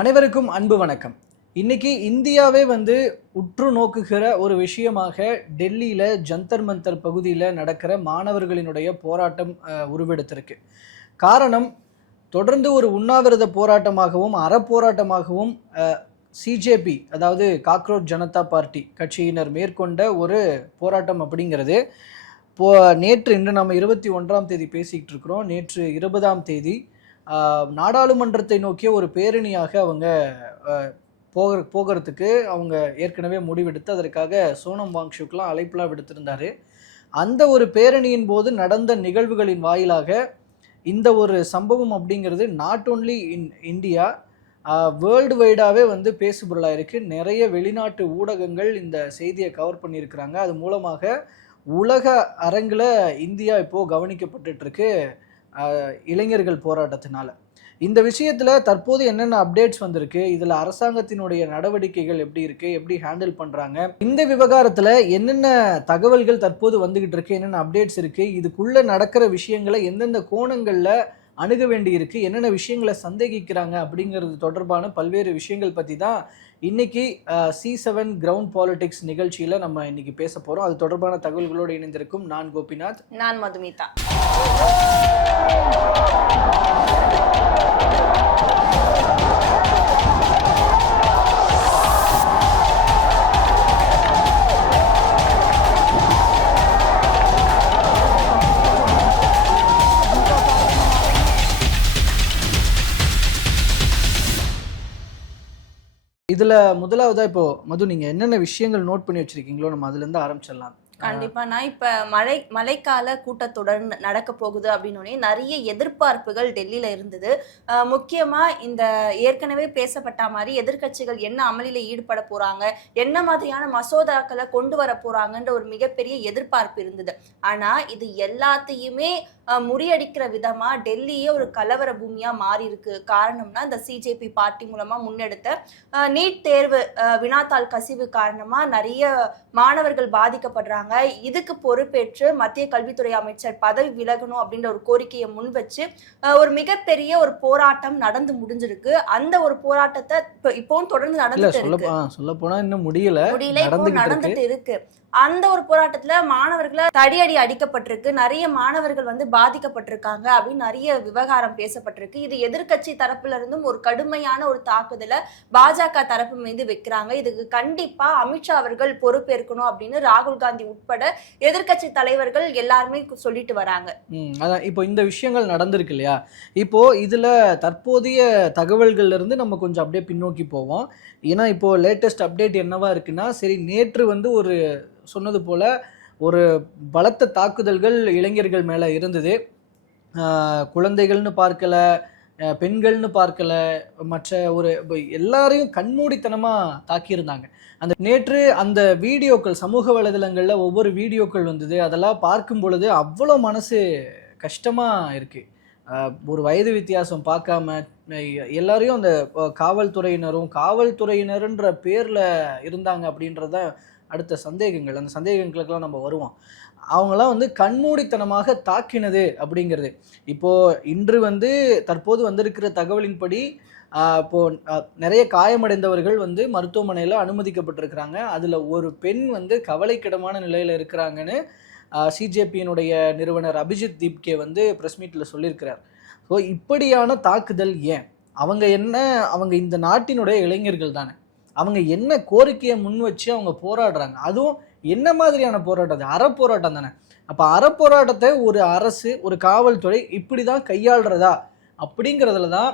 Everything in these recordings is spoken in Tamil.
அனைவருக்கும் அன்பு வணக்கம். இன்னைக்கு இந்தியாவே உற்று நோக்குகிற ஒரு விஷயமாக டெல்லியில ஜந்தர் மந்தர் பகுதியில் நடக்கிற மாணவர்களினுடைய போராட்டம் உருவெடுத்திருக்கு. காரணம், தொடர்ந்து ஒரு உண்ணாவிரத போராட்டமாகவும் அறப்போராட்டமாகவும் சிஜேபி, அதாவது காக்ரோச் ஜனதா பார்ட்டி கட்சியினர் மேற்கொண்ட ஒரு போராட்டம் அப்படிங்கிறது நேற்று, இன்று நம்ம 21ஆம் தேதி பேசிக்கிட்டு இருக்கிறோம். நேற்று 20ஆம் தேதி நாடாளுமன்றத்தை நோக்கிய ஒரு பேரணியாக அவங்க போகிறதுக்கு அவங்க ஏற்கனவே முடிவெடுத்து அதற்காக சோனம் வாங்சுக்லாம் அழைப்புலாம் விடுத்திருந்தாரு. அந்த ஒரு பேரணியின் போது நடந்த நிகழ்வுகளின் வாயிலாக இந்த ஒரு சம்பவம் அப்படிங்கிறது not only in India, world வைடாகவே பேசுபொருளாக இருக்குது. நிறைய வெளிநாட்டு ஊடகங்கள் இந்த செய்தியை கவர் பண்ணியிருக்கிறாங்க. அது மூலமாக உலக அரங்கில் இந்தியா இப்போது கவனிக்கப்பட்டுருக்கு இளைஞர்கள் போராட்டத்தினால. இந்த விஷயத்துல தற்போது என்னென்ன அப்டேட்ஸ் வந்திருக்கு, இதுல அரசாங்கத்தினுடைய நடவடிக்கைகள் எப்படி இருக்கு, எப்படி ஹேண்டில் பண்றாங்க, இந்த விவகாரத்துல என்னென்ன தகவல்கள் தற்போது வந்துகிட்டு இருக்கு, என்னென்ன அப்டேட்ஸ் இருக்கு, இதுக்குள்ள நடக்கிற விஷயங்களை எந்தெந்த கோணங்கள்ல அணுக வேண்டி இருக்கு, என்னென்ன விஷயங்களை சந்தேகிக்கிறாங்க அப்படிங்கிறது தொடர்பான பல்வேறு விஷயங்கள் பத்தி தான் இன்னைக்கு C7 கிரவுண்ட் பாலிடிக்ஸ் நிகழ்ச்சியில நம்ம இன்னைக்கு பேச போறோம். அது தொடர்பான தகவல்களோடு இணைந்திருக்கும் நான் கோபிநாத், நான் மதுமிதா. இதுல முதலாவதா இப்போ மது, நீங்க என்னென்ன விஷயங்கள் நோட் பண்ணி வச்சிருக்கீங்களோ நம்ம அதுல இருந்து ஆரம்பிச்சிடலாம். கண்டிப்பா. நான் இப்ப மழைக்கால கூட்டத்தொடர் நடக்க போகுது அப்படின்னு நிறைய எதிர்பார்ப்புகள் டெல்லியில இருந்தது. முக்கியமா இந்த ஏற்கனவே பேசப்பட்ட மாதிரி எதிர்கட்சிகள் என்ன அமளியில ஈடுபட போறாங்க, என்ன மாதிரியான மசோதாக்களை கொண்டு வர போறாங்கன்ற ஒரு மிகப்பெரிய எதிர்பார்ப்பு இருந்தது. ஆனா இது எல்லாத்தையுமே முறியடிக்கிற விதமா டெல்லியே ஒரு கலவர பூமியா மாறி இருக்கு. காரணம்னா இந்த சிஜேபி பார்ட்டி மூலமா முன்னெடுத்த நீட் தேர்வு வினாத்தாள் கசிவு காரணமா நிறைய மாணவர்கள் பாதிக்கப்படுறாங்க. இதுக்கு பொறுப்பேற்று மத்திய கல்வித்துறை அமைச்சர் பதவி விலகணும் அப்படின்ற ஒரு கோரிக்கையை முன் வச்சு ஒரு மிகப்பெரிய ஒரு போராட்டம் நடந்து முடிஞ்சிருக்கு. அந்த ஒரு போராட்டத்தை இப்பவும் தொடர்ந்து நடந்துட்டு இருக்கு. சொல்ல போனா இன்னும் முடியல, நடந்துட்டு இருக்கு. அந்த ஒரு போராட்டத்துல மாணவர்களை தடியடி அடிக்கப்பட்டிருக்கு, நிறைய மாணவர்கள் பாதிக்கப்பட்டிருக்காங்க அப்படின்னு நிறைய விவகாரம் பேசப்பட்டிருக்கு. இது எதிர்கட்சி தரப்புல இருந்தும் ஒரு கடுமையான ஒரு தாக்குதலை பாஜக தரப்பு மீது வைக்கிறாங்க. இதுக்கு கண்டிப்பா அமித்ஷா அவர்கள் பொறுப்பேற்கணும் அப்படின்னு ராகுல் காந்தி உட்பட எதிர்கட்சி தலைவர்கள் எல்லாருமே சொல்லிட்டு வராங்க. அதான் இப்போ இந்த விஷயங்கள் நடந்திருக்கு இல்லையா. இப்போ இதுல தற்போதைய தகவல்கள்ல இருந்து நம்ம கொஞ்சம் அப்படியே பின்னோக்கி போவோம். ஏன்னா இப்போ லேட்டஸ்ட் அப்டேட் என்னவா இருக்குன்னா, சரி நேற்று ஒரு சொன்னது போல ஒரு பலத்த தாக்குதல்கள் இளைஞர்கள் மேல இருந்தது. குழந்தைகள்னு பார்க்கல, பெண்கள்னு பார்க்கல, மற்ற ஒரு எல்லாரையும் கண்மூடித்தனமா தாக்கியிருந்தாங்க. அந்த நேற்று அந்த வீடியோக்கள் சமூக வலைதளங்கள்ல ஒவ்வொரு வீடியோக்கள் வந்தது. அதெல்லாம் பார்க்கும் பொழுது அவ்வளோ மனசு கஷ்டமா இருக்கு. ஒரு வயது வித்தியாசம் பார்க்காம எல்லாரையும் அந்த காவல்துறையினருன்ற பேர்ல இருந்தாங்க அப்படின்றத அடுத்த சந்தேகங்கள். அந்த சந்தேகங்களுக்கெல்லாம் நம்ம வருவோம். அவங்களாம் கண்மூடித்தனமாக தாக்கினது அப்படிங்கிறது இப்போ இன்று தற்போது வந்திருக்கிற தகவலின்படி இப்போ நிறைய காயமடைந்தவர்கள் மருத்துவமனையில் அனுமதிக்கப்பட்டிருக்கிறாங்க. அதுல ஒரு பெண் கவலைக்கிடமான நிலையில இருக்கிறாங்கன்னு சிஜேபியினுடைய நிறுவனர் அபிஜித் தீப்கே பிரஸ் மீட்ல சொல்லியிருக்கிறார். ஸோ இப்படியான தாக்குதல் ஏன்? அவங்க இந்த நாட்டினுடைய இளைஞர்கள் தானே, அவங்க என்ன கோரிக்கையை முன் வச்சு அவங்க போராடுறாங்க? அதுவும் என்ன மாதிரியான போராட்டம்? அறப்போராட்டம் தானே. அப்ப அறப்போராட்டத்தை ஒரு அரசு, ஒரு காவல்துறை இப்படிதான் கையாளுறதா அப்படிங்கிறதுல தான்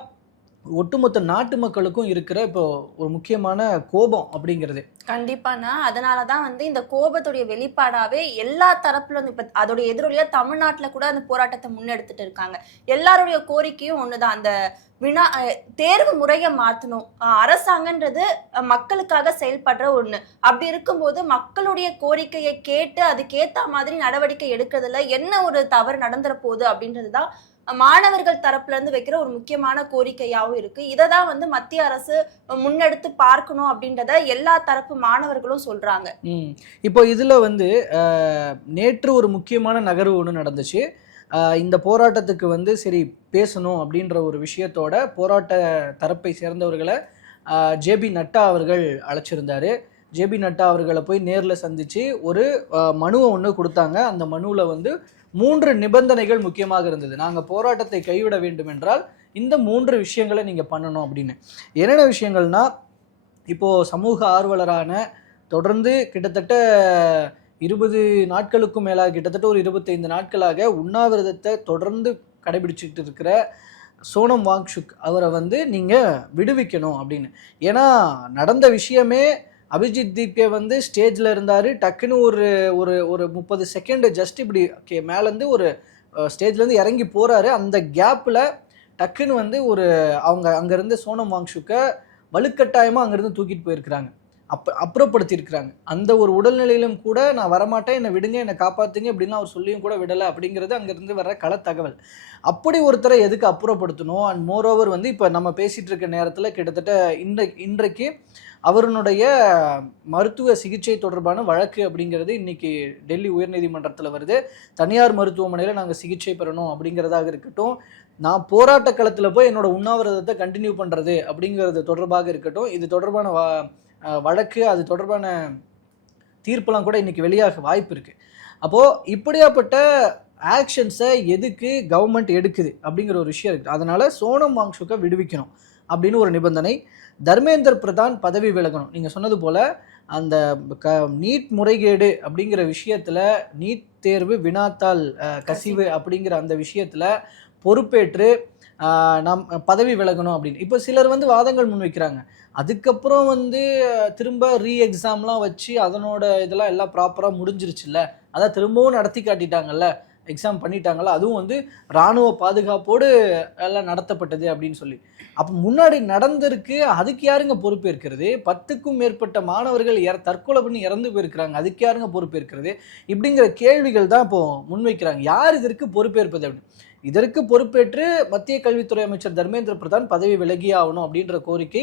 ஒட்டுமொத்த நாட்டு மக்களுக்கும் இருக்கிற இப்போ ஒரு முக்கியமான கோபம் அப்படிங்கிறது. கண்டிப்பானா அதனாலதான் இந்த கோபத்துடைய வெளிப்பாடாவே எல்லா தரப்புல இப்ப அதோடைய எதிரொலியா தமிழ்நாட்டுல கூட அந்த போராட்டத்தை முன்னெடுத்துட்டு இருக்காங்க. எல்லாருடைய கோரிக்கையும் ஒண்ணுதான், அந்த தேர்வு முறையை மாற்றணும். அரசாங்கன்றது மக்களுக்காக செயல்படுற ஒண்ணு. அப்படி இருக்கும்போது மக்களுடைய கோரிக்கையை கேட்டு அதுக்கேத்த மாதிரி நடவடிக்கை எடுக்கிறதுல என்ன ஒரு தவறு நடந்துற போகுது அப்படின்றதுதான் மாணவர்கள் தரப்புல இருந்து வைக்கிற ஒரு முக்கியமான கோரிக்கையாவும் இருக்கு. இததான் மத்திய அரசு முன்னெடுத்து பார்க்கணும் அப்படின்றத எல்லா தரப்பு மாணவர்களும் சொல்றாங்க. இப்போ இதுல நேற்று ஒரு முக்கியமான நகர்வு ஒன்று நடந்துச்சு. இந்த போராட்டத்துக்கு வந்து சரி பேசணும் அப்படின்ற ஒரு விஷயத்தோட போராட்ட தரப்பை சேர்ந்தவர்களை ஜேபி நட்டா அவர்கள் அழைச்சிருந்தாரு. ஜேபி நட்டா அவர்களை போய் நேரில் சந்திச்சு ஒரு மனுவை ஒன்று கொடுத்தாங்க. அந்த மனுவில் வந்து 3 நிபந்தனைகள் முக்கியமாக இருந்தது. நாங்கள் போராட்டத்தை கைவிட வேண்டும் என்றால் இந்த 3 விஷயங்களை நீங்கள் பண்ணணும் அப்படின்னு. என்னென்ன விஷயங்கள்னா, இப்போது சமூக ஆர்வலரான தொடர்ந்து கிட்டத்தட்ட 20 நாட்களுக்கும் மேலாக, கிட்டத்தட்ட ஒரு 25 நாட்களாக உண்ணாவிரதத்தை தொடர்ந்து கடைபிடிச்சிட்டு இருக்கிற சோனம் வாங்சுக் அவரை வந்து நீங்கள் விடுவிக்கணும் அப்படின்னு. ஏன்னா நடந்த விஷயமே அபிஜித் தீப்கே வந்து ஸ்டேஜில் இருந்தார். டக்குன்னு ஒரு ஒரு ஒரு 30 செகண்ட் ஜஸ்ட் இப்படி மேலேருந்து ஒரு ஸ்டேஜ்லேருந்து இறங்கி போகிறாரு. அந்த கேப்பில் டக்குன்னு வந்து ஒரு அவங்க அங்கேருந்து சோனம் வாங்சுக்கை வலுக்கட்டாயமாக அங்கேருந்து தூக்கிட்டு போயிருக்கிறாங்க, அப்புறப்படுத்தியிருக்கிறாங்க. அந்த ஒரு உடல்நிலையிலும் கூட நான் வரமாட்டேன், என்னை விடுங்க, என்னை காப்பாற்றுங்க அப்படின்னு அவர் சொல்லியும் கூட விடலை அப்படிங்கிறது அங்கேருந்து வர களத்தகவல். அப்படி ஒருத்தரை எதுக்கு அப்புறப்படுத்தணும்? அண்ட் மோரோவர் வந்து இப்போ நம்ம பேசிகிட்டு இருக்க நேரத்தில் கிட்டத்தட்ட இன்றைக்கு அவருடைய மருத்துவ சிகிச்சை தொடர்பான வழக்கு அப்படிங்கிறது இன்னைக்கு டெல்லி உயர்நீதிமன்றத்தில் வருது. தனியார் மருத்துவமனையில் நாங்கள் சிகிச்சை பெறணும் அப்படிங்கிறதாக இருக்கட்டும், நான் போராட்ட களத்தில் போய் என்னோட உண்ணாவிரதத்தை கண்டினியூ பண்ணுறது அப்படிங்கிறது தொடர்பாக இருக்கட்டும், இது தொடர்பான வழக்கு, அது தொடர்பான தீர்ப்பெல்லாம் கூட இன்னைக்கு வெளியாக வாய்ப்பு இருக்குது. அப்போது இப்படியாப்பட்ட ஆக்ஷன்ஸை எதுக்கு கவர்மெண்ட் எடுக்குது அப்படிங்கிற ஒரு விஷயம் இருக்குது. அதனால் சோனம் வாங்சுக்கை விடுவிக்கணும் அப்படின்னு ஒரு நிபந்தனை. தர்மேந்தர் பிரதான் பதவி விலகணும். நீங்கள் சொன்னது போல் அந்த நீட் முறைகேடு அப்படிங்கிற விஷயத்தில், நீட் தேர்வு வினாத்தாள் கசிவு அப்படிங்கிற அந்த விஷயத்தில் பொறுப்பேற்று நாம் பதவி விலகணும் அப்படின்னு. இப்போ சிலர் வந்து வாதங்கள் முன்வைக்கிறாங்க. அதுக்கப்புறம் வந்து திரும்ப எக்ஸாம்லாம் வச்சு அதனோட இதெல்லாம் எல்லாம் ப்ராப்பராக முடிஞ்சிருச்சுல்ல, அதான் திரும்பவும் நடத்தி காட்டிட்டாங்கல்ல, எக்ஸாம் பண்ணிட்டாங்கல்ல, அதுவும் வந்து இராணுவ பாதுகாப்போடு எல்லாம் நடத்தப்பட்டது அப்படின்னு சொல்லி. அப்போ முன்னாடி நடந்திருக்கு, அதுக்கு யாருங்க பொறுப்பேற்கிறது? 10க்கும் மேற்பட்ட மாணவர்கள் தற்கொலை பண்ணி இறந்து போயிருக்கிறாங்க, அதுக்கு யாருங்க பொறுப்பேற்கிறது? இப்படிங்கிற கேள்விகள் தான் இப்போ முன்வைக்கிறாங்க. யார் இதற்கு பொறுப்பேற்பது அப்படின்னு. இதற்கு பொறுப்பேற்று மத்திய கல்வித்துறை அமைச்சர் தர்மேந்திர பிரதான் பதவி விலகியே ஆகணும் அப்படின்ற கோரிக்கை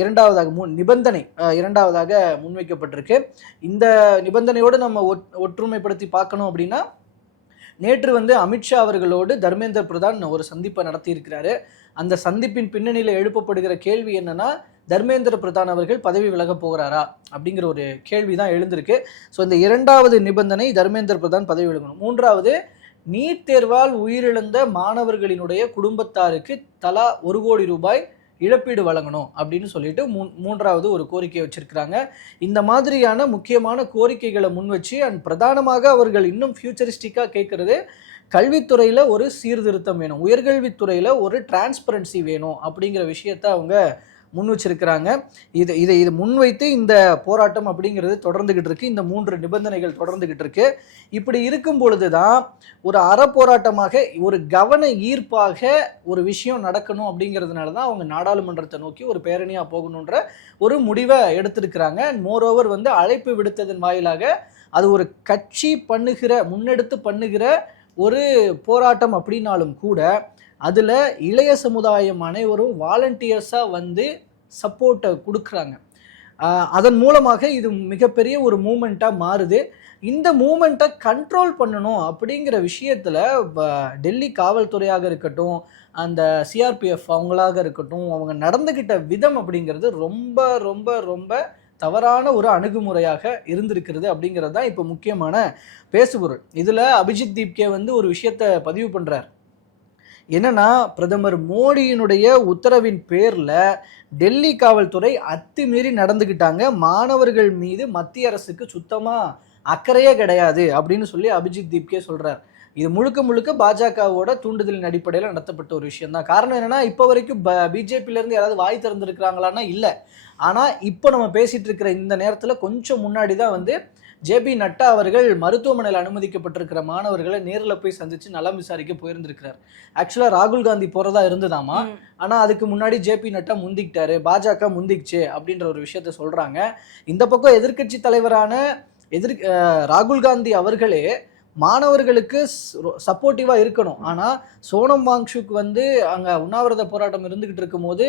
இரண்டாவதாக நிபந்தனை இரண்டாவதாக முன்வைக்கப்பட்டிருக்கு. இந்த நிபந்தனையோடு நம்ம ஒற்றுமைப்படுத்தி பார்க்கணும் அப்படின்னா, நேற்று வந்து அமித்ஷா அவர்களோடு தர்மேந்திர பிரதான் ஒரு சந்திப்பை நடத்தியிருக்கிறாரு. அந்த சந்திப்பின் பின்னணியில் எழுப்பப்படுகிற கேள்வி என்னன்னா, தர்மேந்திர பிரதான் அவர்கள் பதவி விலக போகிறாரா அப்படிங்கிற ஒரு கேள்வி தான் எழுந்திருக்கு. ஸோ இந்த 2வது நிபந்தனை தர்மேந்திர பிரதான் பதவி விலகணும். 3வது, நீட் தேர்வால் உயிரிழந்த மாணவர்களினுடைய குடும்பத்தாருக்கு தலா 1 கோடி ரூபாய் இழப்பீடு வழங்கணும் அப்படின்னு சொல்லிட்டு 3வது ஒரு கோரிக்கை வச்சிருக்கிறாங்க. இந்த மாதிரியான முக்கியமான கோரிக்கைகளை முன் வச்சு அண்ட் பிரதானமாக அவர்கள் இன்னும் ஃபியூச்சரிஸ்டிக்காக கேட்கறது, கல்வித்துறையில் ஒரு சீர்திருத்தம் வேணும், உயர்கல்வித்துறையில் ஒரு டிரான்ஸ்பரன்சி வேணும் அப்படிங்கிற விஷயத்தை அவங்க முன் வச்சிருக்கிறாங்க. இதை முன்வைத்து இந்த போராட்டம் அப்படிங்கிறது தொடர்ந்துகிட்டு இருக்கு. இந்த 3 நிபந்தனைகள் தொடர்ந்துகிட்டு இருக்கு. இப்படி இருக்கும் பொழுது தான் ஒரு அறப்போராட்டமாக, ஒரு கவன ஈர்ப்பாக ஒரு விஷயம் நடக்கணும் அப்படிங்கிறதுனால தான் அவங்க நாடாளுமன்றத்தை நோக்கி ஒரு பேரணியாக போகணுன்ற ஒரு முடிவை எடுத்திருக்கிறாங்க. மோரோவர் வந்து அழைப்பு விடுத்ததன் வாயிலாக அது ஒரு கட்சி முன்னெடுத்து பண்ணுகிற ஒரு போராட்டம் அப்படின்னாலும் கூட அதில் இளைய சமுதாயம் அனைவரும் வாலண்டியர்ஸாக வந்து சப்போர்ட்டை கொடுக்குறாங்க. அதன் மூலமாக இது மிகப்பெரிய ஒரு மூமெண்ட்டாக மாறுது. இந்த மூமெண்ட்டை கண்ட்ரோல் பண்ணணும் அப்படிங்கிற விஷயத்தில் டெல்லி காவல்துறையாக இருக்கட்டும், அந்த சிஆர்பிஎஃப் அவங்களாக இருக்கட்டும், அவங்க நடந்துக்கிட்ட விதம் அப்படிங்கிறது ரொம்ப ரொம்ப ரொம்ப தவறான ஒரு அணுகுமுறையாக இருந்திருக்கிறது அப்படிங்கிறது தான் இப்போ முக்கியமான பேசுபொருள். இதில் அபிஜித் தீப்கே வந்து ஒரு விஷயத்தை பதிவு பண்ணுறார். என்னன்னா, பிரதமர் மோடியினுடைய உத்தரவின் பேரில் டெல்லி காவல்துறை அத்துமீறி நடந்துக்கிட்டாங்க, மாணவர்கள் மீது மத்திய அரசுக்கு சுத்தமாக அக்கறையே கிடையாது அப்படின்னு சொல்லி அபிஜித் தீப்கே சொல்கிறார். இது முழுக்க முழுக்க பாஜகவோட தூண்டுதலின் அடிப்படையில் நடத்தப்பட்ட ஒரு விஷயம் தான். காரணம் என்னன்னா, இப்போ வரைக்கும் பிஜேபியிலேருந்து யாராவது வாய் திறந்துருக்கிறாங்களான்னா இல்லை. ஆனால் இப்போ நம்ம பேசிகிட்டு இருக்கிற இந்த நேரத்தில் கொஞ்சம் முன்னாடி தான் வந்து ஜேபி நட்டா அவர்கள் மருத்துவமனையில் அனுமதிக்கப்பட்டிருக்கிற மாணவர்களை நேரில் போய் சந்திச்சு நலம் விசாரிக்க போயிருந்திருக்கிறார். ஆக்சுவலாக ராகுல் காந்தி போகிறதா இருந்ததாமா, ஆனால் அதுக்கு முன்னாடி ஜேபி நட்டா முந்திக்கிட்டாரு, பாஜக முந்திக்குச்சு அப்படின்ற ஒரு விஷயத்த சொல்கிறாங்க. இந்த பக்கம் எதிர்க்கட்சி தலைவரான ராகுல் காந்தி அவர்களே மாணவர்களுக்கு சப்போர்ட்டிவாக இருக்கணும், ஆனால் சோனம் வாங்சுக் வந்து அங்கே உண்ணாவிரத போராட்டம் இருந்துகிட்டு இருக்கும் போது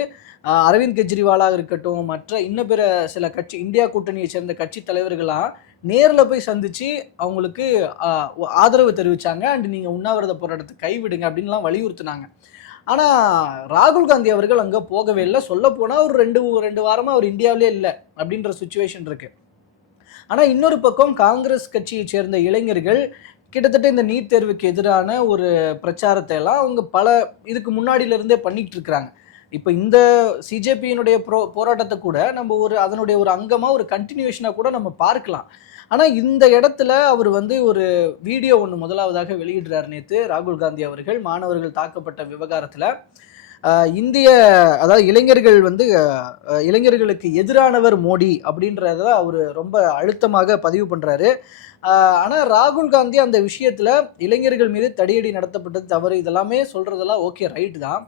அரவிந்த் கெஜ்ரிவாலாக இருக்கட்டும், மற்ற இன்னும் பிற சில இந்தியா கூட்டணியை சேர்ந்த கட்சி தலைவர்களாக நேரில் போய் சந்திச்சு அவங்களுக்கு ஆதரவு தெரிவிச்சாங்க. அண்ட் நீங்கள் உண்ணாவிரத போராட்டத்தை கைவிடுங்க அப்படின்லாம் வலியுறுத்தினாங்க. ஆனால் ராகுல் காந்தி அவர்கள் அங்கே போகவே இல்லை. சொல்லப்போனால் ஒரு ரெண்டு வாரமாக அவர் இந்தியாவிலே இல்லை அப்படின்ற சுச்சுவேஷன் இருக்கு. ஆனால் இன்னொரு பக்கம் காங்கிரஸ் கட்சியை சேர்ந்த இளைஞர்கள் கிட்டத்தட்ட இந்த நீட் தேர்வுக்கு எதிரான ஒரு பிரச்சாரத்தை எல்லாம் அவங்க இதுக்கு முன்னாடியிலிருந்தே பண்ணிட்டு இருக்கிறாங்க. இப்போ இந்த சிஜேபியினுடைய போராட்டத்தை கூட நம்ம அதனுடைய ஒரு அங்கமாக ஒரு கண்டினியூஷனாக கூட நம்ம பார்க்கலாம். ஆனால் இந்த இடத்துல அவர் ஒரு வீடியோ ஒன்று முதலாவதாக வெளியிடுறார் நேற்று ராகுல் காந்தி அவர்கள், மாணவர்கள் தாக்கப்பட்ட விவகாரத்தில். அதாவது இளைஞர்களுக்கு எதிரானவர் மோடி அப்படின்றத அவர் ரொம்ப அழுத்தமாக பதிவு பண்ணுறாரு. ஆனால் ராகுல் காந்தி அந்த விஷயத்தில் இளைஞர்கள் மீது தடியடி நடத்தப்பட்டது தவறு இதெல்லாமே சொல்கிறதெல்லாம் ஓகே, ரைட்டு தான்.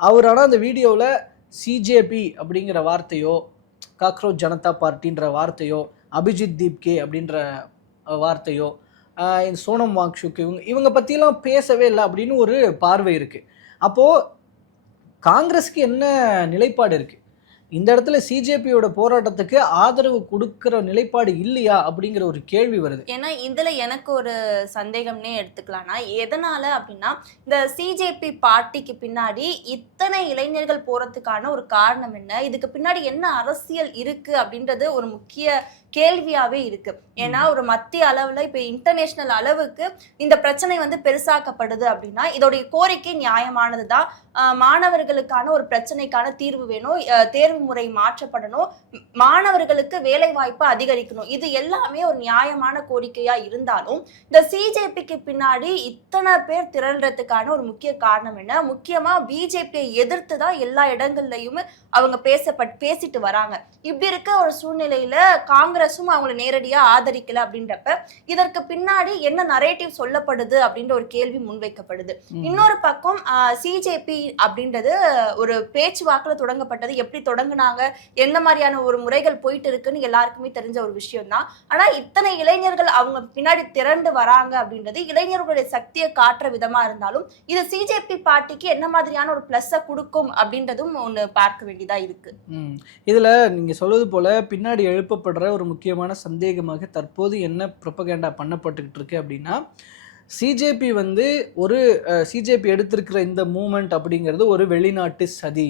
அவர் ஆனால் அந்த வீடியோவில் சிஜேபி அப்படிங்கிற வார்த்தையோ, காக்ரோச் ஜனதா பார்ட்டின்ற வார்த்தையோ, அபிஜித் தீப்கே அப்படின்ற வார்த்தையோ, சோனம் வாங்ஷுக் இவங்க பற்றிலாம் பேசவே இல்லை அப்படின்னு ஒரு பார்வை இருக்குது. அப்போது காங்கிரஸுக்கு என்ன நிலைப்பாடு இருக்குது? இந்த இடத்துல சிஜேபியோட போராட்டத்துக்கு ஆதரவு கொடுக்கிற நிலைப்பாடு இல்லையா அப்படிங்கிற ஒரு கேள்வி வருது. ஏன்னா இதுல எனக்கு ஒரு சந்தேகம்னே எடுத்துக்கலாம்னா, எதனால அப்படின்னா இந்த சிஜேபி பார்ட்டிக்கு பின்னாடி இத்தனை இளைஞர்கள் போறதுக்கான ஒரு காரணம் என்ன, இதுக்கு பின்னாடி என்ன அரசியல் இருக்கு அப்படின்றது ஒரு முக்கிய கேள்வியாவே இருக்கு. ஏன்னா ஒரு மத்திய அளவுல இப்ப இன்டர்நேஷனல் அளவுக்கு இந்த பிரச்சனை பெருசாக்கப்படுது அப்படின்னா இதோடைய கோரிக்கை நியாயமானதுதான். மாணவர்களுக்கான ஒரு பிரச்சனைக்கான தீர்வு வேணும், தேர்வு முறை மாற்றப்படணும், மாணவர்களுக்கு வேலை வாய்ப்பு அதிகரிக்கணும், இது எல்லாமே ஒரு நியாயமான கோரிக்கையா இருந்தாலும் இந்த சிஜேபிக்கு பின்னாடி இத்தனை பேர் திரள்றதுக்கான ஒரு முக்கிய காரணம் என்ன? முக்கியமா பிஜேபியை எதிர்த்து தான் எல்லா இடங்கள்லயும் அவங்க பேசிட்டு வராங்க. இப்படி இருக்க ஒரு சூழ்நிலையில காங்கிரஸும் அவங்களை நேரடியா ஆதரிக்கல அப்படின்றப்ப இதற்கு பின்னாடி என்ன நரேட்டிவ் சொல்லப்படுது அப்படின்ற ஒரு கேள்வி முன்வைக்கப்படுது. இன்னொரு பக்கம் சிஜேபி அப்படின்றது ஒரு பேச்சுவாக்குல தொடங்கப்பட்டது. எப்படி தொடங்குனாங்க, எந்த மாதிரியான ஒரு முறைகள் போயிட்டு இருக்குன்னு எல்லாருக்குமே தெரிஞ்ச ஒரு விஷயம் தான். ஆனா இத்தனை இளைஞர்கள் அவங்க பின்னாடி திரண்டு வராங்க அப்படின்றது இளைஞர்களுடைய சக்தியை காட்டுற விதமா இருந்தாலும் இது சிஜேபி பார்ட்டிக்கு என்ன மாதிரியான ஒரு பிளஸ் கொடுக்கும் அப்படின்றதும் ஒண்ணு பார்க்க வேண்டியதா இருக்கு. இதுல நீங்க சொல்வது போல பின்னாடி எழுப்பப்படுற ஒரு முக்கியமான சந்தேகமாக தற்போது என்ன ப்ரொபகேண்டா பண்ணப்பட்டுக்கிட்டு இருக்கு அப்படின்னா, சிஜேபி சிஜேபி எடுத்திருக்கிற இந்த மூமெண்ட் அப்படிங்கிறது ஒரு வெளிநாட்டு சதி,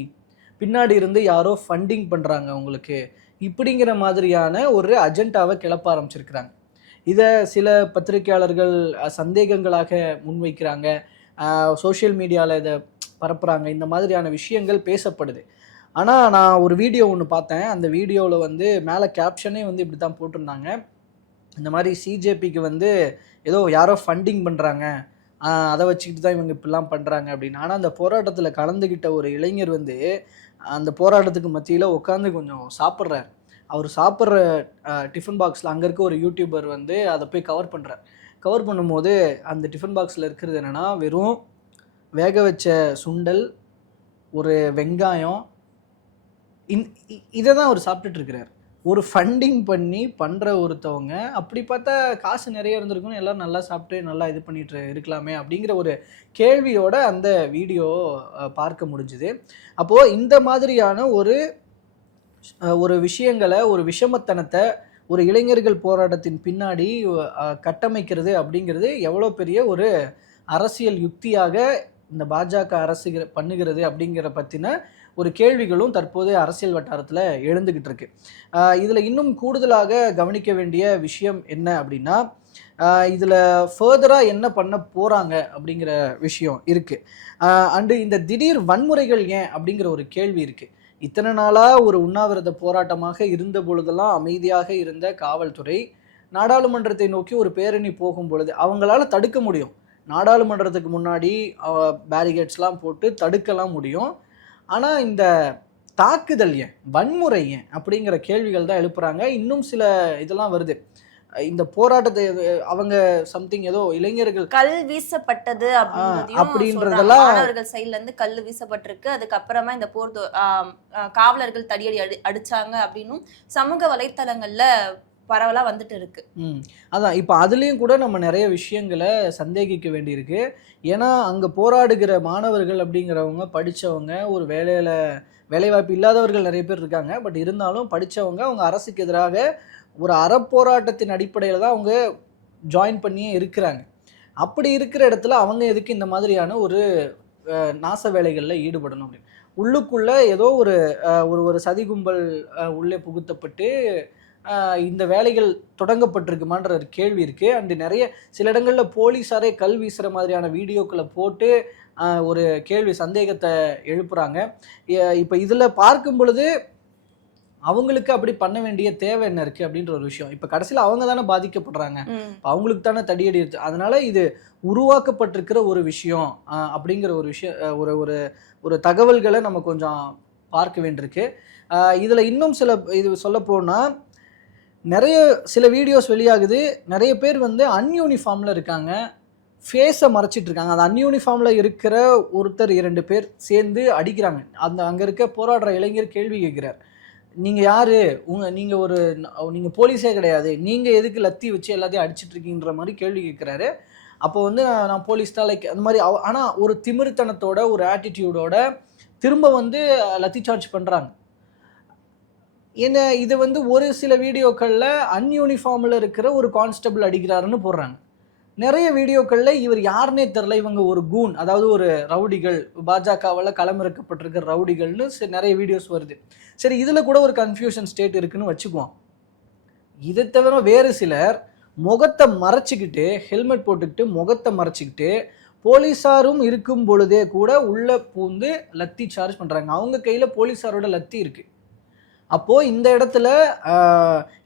பின்னாடி இருந்து யாரோ ஃபண்டிங் பண்றாங்க உங்களுக்கு, இப்படிங்கிற மாதிரியான ஒரு அஜெண்டாவை கிளப்ப ஆரம்பிச்சிருக்கிறாங்க. இதை சில பத்திரிகையாளர்கள் சந்தேகங்களாக முன்வைக்கிறாங்க, சோஷியல் மீடியாவில் இதை பரப்புறாங்க, இந்த மாதிரியான விஷயங்கள் பேசப்படுது. ஆனால் நான் ஒரு வீடியோ ஒன்று பார்த்தேன். அந்த வீடியோவில் மேலே கேப்ஷனே இப்படி தான் போட்டிருந்தாங்க, இந்த மாதிரி சிஜேபிக்கு ஏதோ யாரோ ஃபண்டிங் பண்ணுறாங்க, அதை வச்சுக்கிட்டு தான் இவங்க இப்படிலாம் பண்ணுறாங்க அப்படின்னு. ஆனால் அந்த போராட்டத்தில் கலந்துக்கிட்ட ஒரு இளைஞர் அந்த போராட்டத்துக்கு மத்தியில் உட்காந்து கொஞ்சம் சாப்பிட்றாரு. அவர் சாப்பிட்ற டிஃபன் பாக்ஸில் அங்கே இருக்க ஒரு யூடியூபர் அதை போய் கவர் பண்ணுறார். கவர் பண்ணும்போது அந்த டிஃபன் பாக்ஸில் இருக்கிறது என்னென்னா வெறும் வேக வச்ச சுண்டல், ஒரு வெங்காயம், இதை தான் அவர் சாப்பிட்டுட்டு இருக்கிறார். ஒரு ஃபண்டிங் பண்ணி பண்ணுற ஒருத்தவங்க அப்படி பார்த்தா காசு நிறைய இருந்திருக்குன்னு எல்லோரும் நல்லா சாப்பிட்டு நல்லா இது பண்ணிட்டு இருக்கலாமே அப்படிங்கிற ஒரு கேள்வியோட அந்த வீடியோ பார்க்க முடிஞ்சுது. அப்போது இந்த மாதிரியான ஒரு விஷயங்களை, ஒரு விஷமத்தனத்தை ஒரு இளைஞர்கள் போராட்டத்தின் பின்னாடி கட்டமைக்கிறது அப்படிங்கிறது எவ்வளோ பெரிய ஒரு அரசியல் யுக்தியாக இந்த பாஜக அரசு பண்ணுகிறது அப்படிங்கிற பற்றின ஒரு கேள்விகளும் தற்போது அரசியல் வட்டாரத்தில் எழுந்துகிட்டு இருக்கு. இதில் இன்னும் கூடுதலாக கவனிக்க வேண்டிய விஷயம் என்ன அப்படின்னா, இதில் ஃபர்தராக என்ன பண்ண போகிறாங்க அப்படிங்கிற விஷயம் இருக்குது. அண்டு இந்த திடீர் வன்முறைகள் ஏன் அப்படிங்கிற ஒரு கேள்வி இருக்குது. இத்தனை நாளாக ஒரு உண்ணாவிரத போராட்டமாக இருந்த பொழுதெல்லாம் அமைதியாக இருந்த காவல்துறை நாடாளுமன்றத்தை நோக்கி ஒரு பேரணி போகும் பொழுது அவங்களால தடுக்க முடியும். நாடாளுமன்றத்துக்கு முன்னாடி பேரிகேட்ஸ்லாம் போட்டு தடுக்கலாம் முடியும். ஆனால் இந்த தாக்குதல் ஏன், வன்முறை ஏன் அப்படிங்கிற கேள்விகள் தான் எழுப்புறாங்க. இன்னும் சில இதெல்லாம் வருது. இந்த போராட்டத்தை அவங்க சம்திங் ஏதோ இளைஞர்கள் கல் வீசப்பட்டது அப்படின்றதெல்லாம் மாணவர்கள் சைட்ல இருந்து கல் வீசப்பட்டிருக்கு. அதுக்கப்புறமா இந்த காவலர்கள் தடியடி அடிச்சாங்க அப்படின்னு சமூக வலைத்தளங்கள்ல பரவலா வந்துட்டு இருக்கு. அதான் இப்போ அதுலேயும் கூட நம்ம நிறைய விஷயங்களை சந்தேகிக்க வேண்டியிருக்கு. ஏன்னா அங்கே போராடுகிற மாணவர்கள் அப்படிங்கிறவங்க படித்தவங்க, ஒரு வேலையில் வேலைவாய்ப்பு இல்லாதவர்கள் நிறைய பேர் இருக்காங்க. பட் இருந்தாலும் படித்தவங்க அவங்க அரசுக்கு எதிராக ஒரு அறப்போராட்டத்தின் அடிப்படையில் தான் அவங்க ஜாயின் பண்ணியே இருக்கிறாங்க. அப்படி இருக்கிற இடத்துல அவங்க எதுக்கு இந்த மாதிரியான ஒரு நாச வேலைகளில் ஈடுபடணும் அப்படின்னு உள்ளுக்குள்ள ஏதோ ஒரு ஒரு சதி கும்பல் உள்ளே புகுத்தப்பட்டு இந்த வேலைகள் தொடங்கப்பட்டிருக்குமான்ற ஒரு கேள்வி இருக்கு. அண்டு நிறைய சில இடங்களில் போலீஸாரே கல் வீசுற மாதிரியான வீடியோக்களை போட்டு ஒரு கேள்வி சந்தேகத்தை எழுப்புறாங்க. இப்போ இதில் பார்க்கும் பொழுது அவங்களுக்கு அப்படி பண்ண வேண்டிய தேவை என்ன இருக்கு அப்படின்ற ஒரு விஷயம். இப்ப கடைசியில் அவங்க தானே பாதிக்கப்படுறாங்க, அவங்களுக்கு தானே தடியடி இருக்கு. அதனால இது உருவாக்கப்பட்டிருக்கிற ஒரு விஷயம் அப்படிங்கிற ஒரு விஷயம், ஒரு ஒரு ஒரு தகவல்களை நம்ம கொஞ்சம் பார்க்க வேண்டியிருக்கு. இதுல இன்னும் சில இது சொல்ல போனா நிறைய சில வீடியோஸ் வெளியாகுது. நிறைய பேர் வந்து அன்யூனிஃபார்ம்ல இருக்காங்க, ஃபேஸை மறைச்சிட்டு இருக்காங்க. அந்த அன்யூனிஃபார்மில் இருக்கிற ஒருத்தர் 2 பேர் சேர்ந்து அடிக்கிறாங்க. அங்கே இருக்க போராடுற இளைஞர் கேள்வி கேட்குறார், நீங்கள் யார், நீங்கள் போலீஸே கிடையாது, நீங்கள் எதுக்கு லத்தி வச்சு எல்லாத்தையும் அடிச்சிட்டு இருக்கீங்கன்ற மாதிரி கேள்வி கேட்குறாரு. அப்போ வந்து நான் போலீஸ் தான் லைக் அந்த மாதிரி. ஆனால் ஒரு திமிருத்தனத்தோட ஒரு ஆட்டிடியூடோட திரும்ப வந்து லத்தி சார்ஜ் பண்ணுறாங்க. என்ன இது வந்து ஒரு சில வீடியோக்களில் அன்யூனிஃபார்மில் இருக்கிற ஒரு கான்ஸ்டபிள் அடிக்கிறாருன்னு போடுறாங்க. நிறைய வீடியோக்களில் இவர் யாருன்னே தெரில, இவங்க ஒரு கூன், அதாவது ஒரு ரவுடிகள், பாஜகவால் களமிறக்கப்பட்டிருக்கிற ரவுடிகள்னு நிறைய வீடியோஸ் வருது. சரி, இதில் கூட ஒரு கன்ஃபியூஷன் ஸ்டேட் இருக்குன்னு வச்சுக்குவோம். இதை தவிர வேறு சிலர் முகத்தை மறைச்சிக்கிட்டு, ஹெல்மெட் போட்டுக்கிட்டு முகத்தை மறைச்சிக்கிட்டு போலீஸாரும் இருக்கும் பொழுதே கூட உள்ளே பூந்து லத்தி சார்ஜ் பண்ணுறாங்க. அவங்க கையில் போலீஸாரோட லத்தி இருக்குது. அப்போது இந்த இடத்துல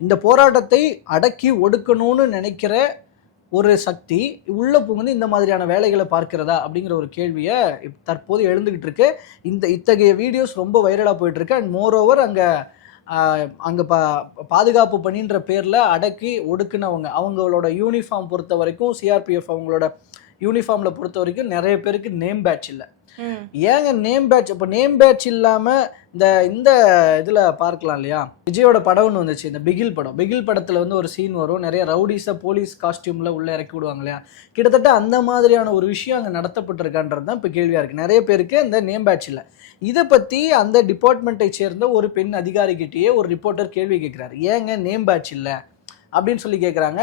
இந்த போராட்டத்தை அடக்கி ஒடுக்கணும்னு நினைக்கிற ஒரு சக்தி உள்ள புகுந்து இந்த மாதிரியான வேலைகளை பார்க்கிறதா அப்படிங்கிற ஒரு கேள்வியை தற்போது எழுந்துகிட்டு இருக்கு. இத்தகைய வீடியோஸ் ரொம்ப வைரலாக போயிட்டு இருக்கு. அண்ட் மோர் ஓவர் அங்கே பாதுகாப்பு பணின்ற பேரில் அடக்கி ஒடுக்குனவங்க, அவங்களோட யூனிஃபார்ம் பொறுத்த வரைக்கும், சிஆர்பிஎஃப் அவங்களோட யூனிஃபார்மில் பொறுத்த வரைக்கும் நிறைய பேருக்கு நேம் பேட்ச் இல்லை. ஏங்க நேம் பேட்ச்? இப்போ நேம் பேட்ச் இல்லாமல் இந்த இதில் பார்க்கலாம் இல்லையா, விஜயோட படம் ஒன்று வந்துச்சு, இந்த பிகில் படம். பிகில் படத்தில் வந்து ஒரு சீன் வரும், நிறைய ரவுடிஸை போலீஸ் காஸ்டியூமில் உள்ளே இறக்கி விடுவாங்க இல்லையா. கிட்டத்தட்ட அந்த மாதிரியான ஒரு விஷயம் அங்கே நடத்தப்பட்டிருக்கான்றது தான் இப்போ கேள்வியாக இருக்குது. நிறைய பேருக்கு இந்த நேம் பேட்ச் இல்லை. இதை பற்றி அந்த டிபார்ட்மெண்ட்டை சேர்ந்த ஒரு பெண் அதிகாரிகிட்டேயே ஒரு ரிப்போர்ட்டர் கேள்வி கேட்குறாரு, ஏங்க நேம் பேட்ச் இல்லை அப்படின்னு சொல்லி கேட்குறாங்க.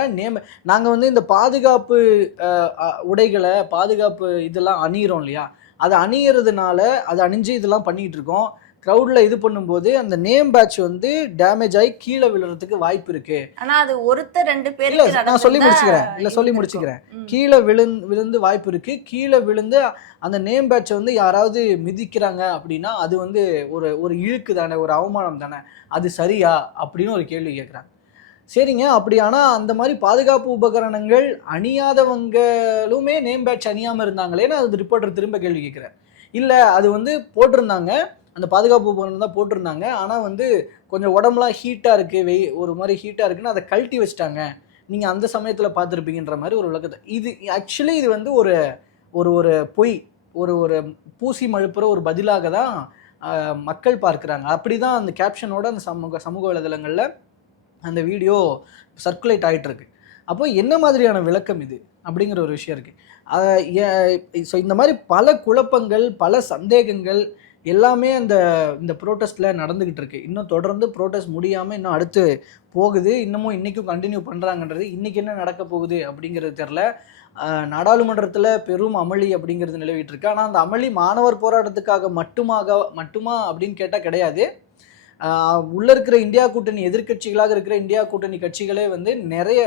நாங்கள் வந்து இந்த பாதுகாப்பு உடைகளை, பாதுகாப்பு இதெல்லாம் அணியிறோம் இல்லையா, அதை அணியறதுனால அதை அணிஞ்சு இதெல்லாம் பண்ணிகிட்டு இருக்கோம். க்ரௌடில் இது பண்ணும்போது அந்த நேம் பேட்ச் வந்து டேமேஜ் ஆகி கீழே விழுறதுக்கு வாய்ப்பு இருக்கு. ஆனால் அது ஒருத்தர் 2 பேர் இல்லை, நான் சொல்லி முடிச்சுக்கிறேன். கீழே விழுந்து வாய்ப்பு இருக்கு. கீழே விழுந்து அந்த நேம் பேட்சை வந்து யாராவது மிதிக்கிறாங்க அப்படின்னா அது வந்து ஒரு இழுக்கு தானே, ஒரு அவமானம் தானே, அது சரியா அப்படின்னு ஒரு கேள்வி கேட்குறாங்க. சரிங்க, அப்படி ஆனால் அந்த மாதிரி பாதுகாப்பு உபகரணங்கள் அணியாதவங்களுமே நேம் பேட்ச் அணியாமல் இருந்தாங்களேன்னு அது ரிப்போர்ட்டர் திரும்ப கேள்வி கேட்குறாரு. இல்லை, அது வந்து போட்டிருந்தாங்க, அந்த பாதுகாப்பு உபகரணம் தான் போட்டிருந்தாங்க, ஆனால் வந்து கொஞ்சம் உடம்புலாம் ஹீட்டாக இருக்குது, ஒரு மாதிரி ஹீட்டாக இருக்குன்னு அதை கழட்டி வச்சிட்டாங்க, நீங்கள் அந்த சமயத்தில் பார்த்துருப்பீங்கன்ற மாதிரி ஒரு விளக்கத்தை. இது ஆக்சுவலி இது வந்து ஒரு ஒரு பொய், ஒரு பூசி மழுப்புற ஒரு பதிலாக தான் மக்கள் பார்க்குறாங்க. அப்படி தான் அந்த கேப்ஷனோட அந்த சமூக வலைதளங்களில் அந்த வீடியோ சர்க்குலேட் ஆகிட்டு இருக்கு. அப்போ என்ன மாதிரியான விளக்கம் இது அப்படிங்கிற ஒரு விஷயம் இருக்குது. ஸோ இந்த மாதிரி பல குழப்பங்கள், பல சந்தேகங்கள் எல்லாமே இந்த ப்ரோட்டஸ்ட்டில் நடந்துக்கிட்டு இருக்கு. இன்னும் தொடர்ந்து ப்ரோட்டஸ்ட் முடியாமல் இன்னும் அடுத்து போகுது. இன்னமும் இன்றைக்கும் கண்டினியூ பண்ணுறாங்கன்றது. இன்றைக்கி என்ன நடக்க போகுது அப்படிங்கிறது தெரில. நாடாளுமன்றத்தில் பெரும் அமளி அப்படிங்கிறது நிலவிட்டு இருக்கு. ஆனால் அந்த அமளி மாணவர் போராட்டத்துக்காக மட்டுமா அப்படின்னு கேட்டால் கிடையாது. உள்ள இருக்கிற இந்தியா கூட்டணி எதிர்கட்சிகளாக இருக்கிற இந்தியா கூட்டணி கட்சிகளே வந்து நிறைய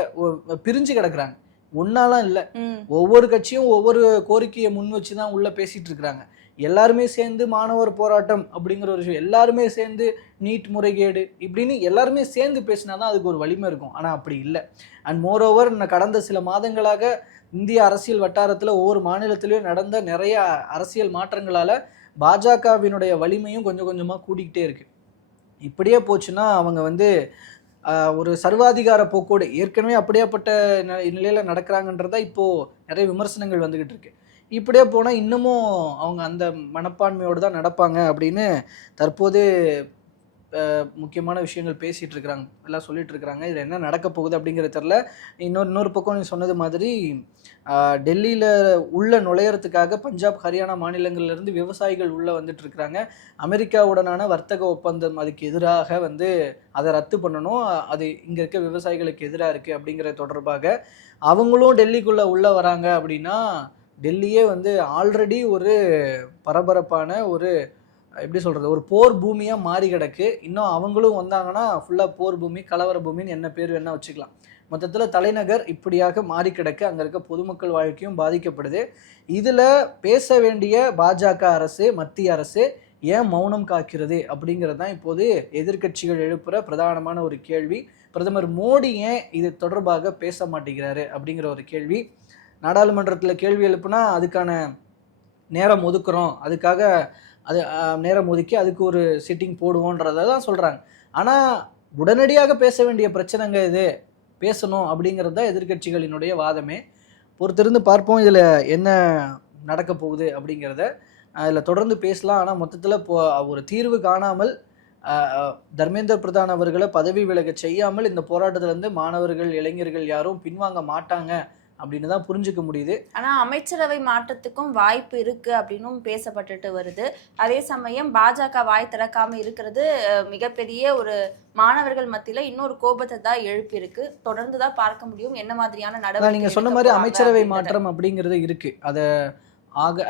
பிரிஞ்சு கிடக்குறாங்க. ஒன்னாலாம் இல்லை, ஒவ்வொரு கட்சியும் ஒவ்வொரு கோரிக்கையை முன் வச்சு தான் உள்ள பேசிட்டு இருக்கிறாங்க. எல்லாருமே சேர்ந்து மாணவர் போராட்டம் அப்படிங்கிற ஒரு விஷயம், எல்லாருமே சேர்ந்து நீட் முறைகேடு இப்படின்னு எல்லாருமே சேர்ந்து பேசினாதான் அதுக்கு ஒரு வலிமை இருக்கும். ஆனால் அப்படி இல்லை. அண்ட் மோர் ஓவர் கடந்த சில மாதங்களாக இந்திய அரசியல் வட்டாரத்தில் ஒவ்வொரு மாநிலத்திலையும் நடந்த நிறைய அரசியல் மாற்றங்களால் பாஜகவினுடைய வலிமையும் கொஞ்சம் கொஞ்சமாக கூடிக்கிட்டே இருக்கு. இப்படியே போச்சுன்னா அவங்க வந்து ஒரு சர்வாதிகார போக்கோடு ஏற்கனவே அப்படியேப்பட்ட நிலையில் நடக்கிறாங்கன்றதா இப்போது நிறைய விமர்சனங்கள் வந்துக்கிட்டு இருக்கு. இப்படியே போனால் இன்னமும் அவங்க அந்த மனப்பான்மையோடு தான் நடப்பாங்க அப்படின்னு தற்போது முக்கியமான விஷயங்கள் பேசிட்டு இருக்கிறாங்க, எல்லாம் சொல்லிட்டு இருக்கிறாங்க. இதில் என்ன நடக்க போகுது அப்படிங்கிறது தெரில. இன்னொரு பக்கம் நீ சொன்னது மாதிரி டெல்லியில் உள்ள நுழையறதுக்காக பஞ்சாப், ஹரியானா மாநிலங்கள்லேருந்து விவசாயிகள் உள்ளே வந்துட்டு இருக்கிறாங்க. அமெரிக்காவுடனான வர்த்தக ஒப்பந்தம் அதுக்கு எதிராக வந்து அதை ரத்து பண்ணணும், அது இங்கே இருக்க விவசாயிகளுக்கு எதிராக இருக்குது அப்படிங்கிற தொடர்பாக அவங்களும் டெல்லிக்குள்ளே உள்ளே வராங்க. அப்படின்னா டெல்லியே வந்து ஆல்ரெடி ஒரு பரபரப்பான ஒரு எப்படி சொல்கிறது, ஒரு போர் பூமியாக மாறி கிடக்கு. இன்னும் அவங்களும் வந்தாங்கன்னா ஃபுல்லாக போர் பூமி, கலவர பூமின்னு என்ன பேர் வேணால் வச்சுக்கலாம். மொத்தத்தில் தலைநகர் இப்படியாக மாறி கிடக்கு. அங்கே இருக்க பொதுமக்கள் வாழ்க்கையும் பாதிக்கப்படுது. இதில் பேச வேண்டிய பாஜக அரசு, மத்திய அரசு ஏன் மௌனம் காக்கிறது அப்படிங்கிறது தான் இப்போது எதிர்க்கட்சிகள் எழுப்புகிற பிரதானமான ஒரு கேள்வி. பிரதமர் மோடி ஏன் இது தொடர்பாக பேச மாட்டேங்கிறாரு அப்படிங்கிற ஒரு கேள்வி. நாடாளுமன்றத்தில் கேள்வி எழுப்புனா அதுக்கான நேரம் ஒதுக்குறோம், அதுக்காக அது நேரம் ஒதுக்கி அதுக்கு ஒரு சிட்டிங் போடுவோன்றதை தான் சொல்கிறாங்க. ஆனால் உடனடியாக பேச வேண்டிய பிரச்சனைங்க இது, பேசணும் அப்படிங்கிறது தான் எதிர்க்கட்சிகளினுடைய வாதமே. பொறுத்திருந்து பார்ப்போம் இதில் என்ன நடக்க போகுது அப்படிங்கிறத. இதில் தொடர்ந்து பேசலாம். ஆனால் மொத்தத்தில் இப்போ ஒரு தீர்வு காணாமல் தர்மேந்திர பிரதான் அவர்களை பதவி விலக செய்யாமல் இந்த போராட்டத்திலேருந்து மாணவர்கள், இளைஞர்கள் யாரும் பின்வாங்க மாட்டாங்க அப்படின்னு தான் புரிஞ்சுக்க முடியுது. ஆனா அமைச்சரவை மாற்றத்துக்கும் வாய்ப்பு இருக்கு அப்படின்னும் பேசப்பட்டுட்டு வருது. அதே சமயம் பாஜக வாய் திறக்காம இருக்கிறது மிகப்பெரிய ஒரு மாணவர்கள் மத்தியில இன்னொரு கோபத்தை தான் எழுப்பி இருக்கு. தொடர்ந்து தான் பார்க்க முடியும் என்ன மாதிரியான நடவடிக்கை. நீங்க சொன்ன மாதிரி அமைச்சரவை மாற்றம் அப்படிங்கிறது இருக்கு. அதை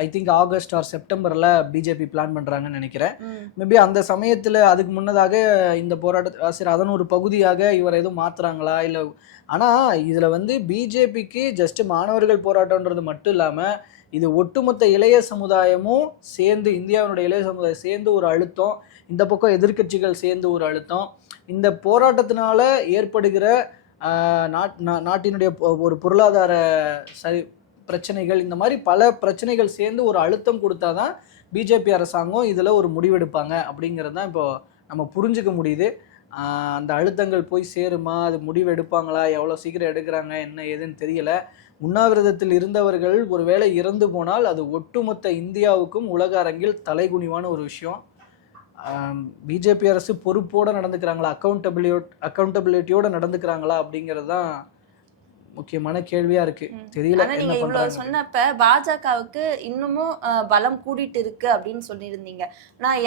ஐ திங்க் ஆகஸ்ட் ஆர் செப்டம்பர்ல பிஜேபி பிளான் பண்றாங்கன்னு நினைக்கிறேன். மேபி அந்த சமயத்துல அதுக்கு முன்னதாக இந்த போராட்ட சரி அதன் ஒரு பகுதியாக இவர் எதுவும் மாத்துறாங்களா இல்லை. ஆனா இதுல வந்து பிஜேபிக்கு ஜஸ்ட் மாணவர்கள் போராட்டம்ன்றது மட்டும் இல்லாம இது ஒட்டுமொத்த இளைய சமுதாயமும் சேர்ந்து, இந்தியாவினுடைய இளைய சமுதாயம் சேர்ந்து ஒரு அழுத்தம், இந்த பக்கம் எதிர்க்கட்சிகள் சேர்ந்து ஒரு அழுத்தம், இந்த போராட்டத்தினால ஏற்படுகிற நாட்டினுடைய ஒரு பொருளாதார பிரச்சனைகள், இந்த மாதிரி பல பிரச்சனைகள் சேர்ந்து ஒரு அழுத்தம் கொடுத்தாதான் பிஜேபி அரசாங்கம் இதில் ஒரு முடிவெடுப்பாங்க அப்படிங்கிறது தான் இப்போ நம்ம புரிஞ்சுக்க முடியுது. அந்த அழுத்தங்கள் போய் சேருமா, அது முடிவு எடுப்பாங்களா, எவ்வளோ சீக்கிரம் எடுக்கிறாங்க என்ன ஏதுன்னு தெரியல. உண்ணாவிரதத்தில் இருந்தவர்கள் ஒருவேளை இறந்து போனால் அது ஒட்டுமொத்த இந்தியாவுக்கும் உலக அரங்கில் தலைகுனிவான ஒரு விஷயம். பிஜேபி அரசு பொறுப்போடு நடந்துக்கிறாங்களா, அக்கௌண்டபிலிட்டியோடு நடந்துக்கிறாங்களா அப்படிங்கிறது தான் முக்கியமான கேள்வியா இருக்கு. தெரியல. நீங்க இவ்வளவு சொன்னப்ப பாஜகவுக்கு இன்னமும் பலம் கூடிட்டு இருக்கு அப்படின்னு சொல்லியிருந்தீங்க.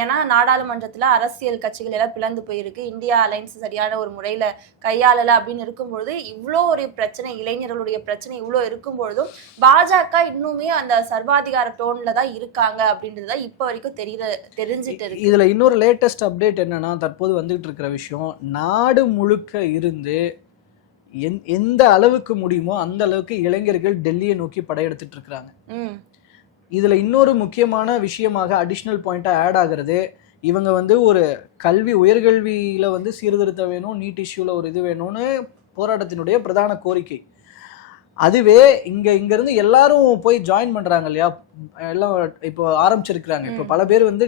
ஏன்னா நாடாளுமன்றத்துல அரசியல் கட்சிகள் எல்லாம் பிளந்து போயிருக்கு, இந்தியா அலைன்ஸ் சரியான ஒரு முறையில கையாளல அப்படின்னு இருக்கும்பொழுது, இவ்வளோ ஒரு பிரச்சனை, இளைஞர்களுடைய பிரச்சனை இவ்வளோ இருக்கும்பொழுதும் பாஜக இன்னுமே அந்த சர்வாதிகார டோன்ல தான் இருக்காங்க அப்படின்றதுதான் இப்ப வரைக்கும் தெரிஞ்சிட்டு இருக்கு. இதுல இன்னொரு லேட்டஸ்ட் அப்டேட் என்னன்னா, தற்போது வந்துட்டு இருக்கிற விஷயம், நாடு முழுக்க இருந்து எந்த அளவுக்கு முடியுமோ அந்த அளவுக்கு இளைஞர்கள் டெல்லியை நோக்கி படையெடுத்துட்டு இருக்கிறாங்க. இதுல இன்னொரு முக்கியமான விஷயமாக அடிஷ்னல் பாயிண்டா ஆட் ஆகிறது, இவங்க வந்து ஒரு உயர்கல்வியில வந்து சீர்திருத்தம் வேணும், நீட் இஷ்யூல ஒரு இது வேணும்னு போராட்டத்தினுடைய பிரதான கோரிக்கை. அதுவே இருந்து எல்லாரும் போய் ஜாயின் பண்றாங்க இல்லையா, எல்லாம் இப்போ ஆரம்பிச்சிருக்கிறாங்க. இப்போ பல பேர் வந்து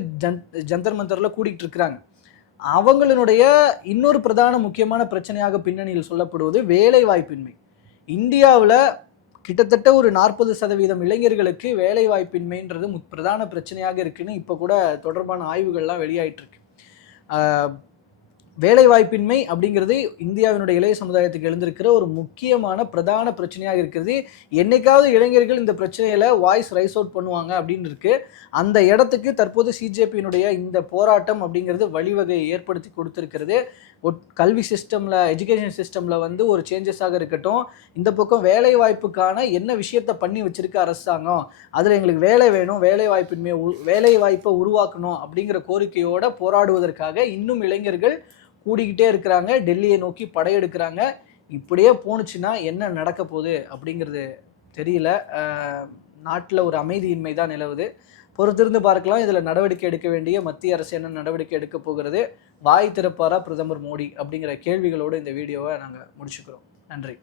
ஜந்தர் மந்தர்ல கூட்டிகிட்டு இருக்கிறாங்க. அவங்களுடைய இன்னொரு பிரதான முக்கியமான பிரச்சனையாக பின்னணியில் சொல்லப்படுவது வேலை வாய்ப்பின்மை. இந்தியாவில் கிட்டத்தட்ட ஒரு 40% இளைஞர்களுக்கு வேலை வாய்ப்பின்மைன்றது பிரதான பிரச்சனையாக இருக்குன்னு இப்போ கூட தொடர்பான ஆய்வுகள்லாம் வெளியாயிட்டு இருக்கு. வேலை வாய்ப்பின்மை அப்படிங்கிறது இந்தியாவினுடைய இளைய சமுதாயத்துக்கு எழுந்திருக்கிற ஒரு முக்கியமான பிரதான பிரச்சனையாக இருக்கிறது. என்னைக்காவது இளைஞர்கள் இந்த பிரச்சனையில வாய்ஸ் ரைஸ் அவுட் பண்ணுவாங்க அப்படின்னு இருக்கு. அந்த இடத்துக்கு தற்போது சிஜேபியினுடைய இந்த போராட்டம் அப்படிங்கிறது வழிவகையை ஏற்படுத்தி கொடுத்திருக்கிறது. கல்வி சிஸ்டம்ல, எஜுகேஷன் சிஸ்டம்ல வந்து ஒரு சேஞ்சஸாக இருக்கட்டும், இந்த பக்கம் வேலை வாய்ப்புக்கான என்ன விஷயத்த பண்ணி வச்சிருக்க அரசாங்கம், அதுல எங்களுக்கு வேலை வேணும், வேலை வாய்ப்பை உருவாக்கணும் அப்படிங்கிற கோரிக்கையோட போராடுவதற்காக இன்னும் இளைஞர்கள் கூடிக்கிட்டே இருக்கிறாங்க, டெல்லியை நோக்கி படையெடுக்கிறாங்க. இப்படியே போணுச்சுன்னா என்ன நடக்க போகுது அப்படிங்கிறது தெரியல. நாட்டில் ஒரு அமைதியின்மை தான் நிலவுது. பொறுத்திருந்து பார்க்கலாம். இதில் நடவடிக்கை எடுக்க வேண்டிய மத்திய அரசு என்ன நடவடிக்கை எடுக்க போகிறது, வாய் திறப்பாரா பிரதமர் மோடி அப்படிங்கிற கேள்விகளோடு இந்த வீடியோவை நாங்கள் முடிச்சுக்கிறோம். நன்றி.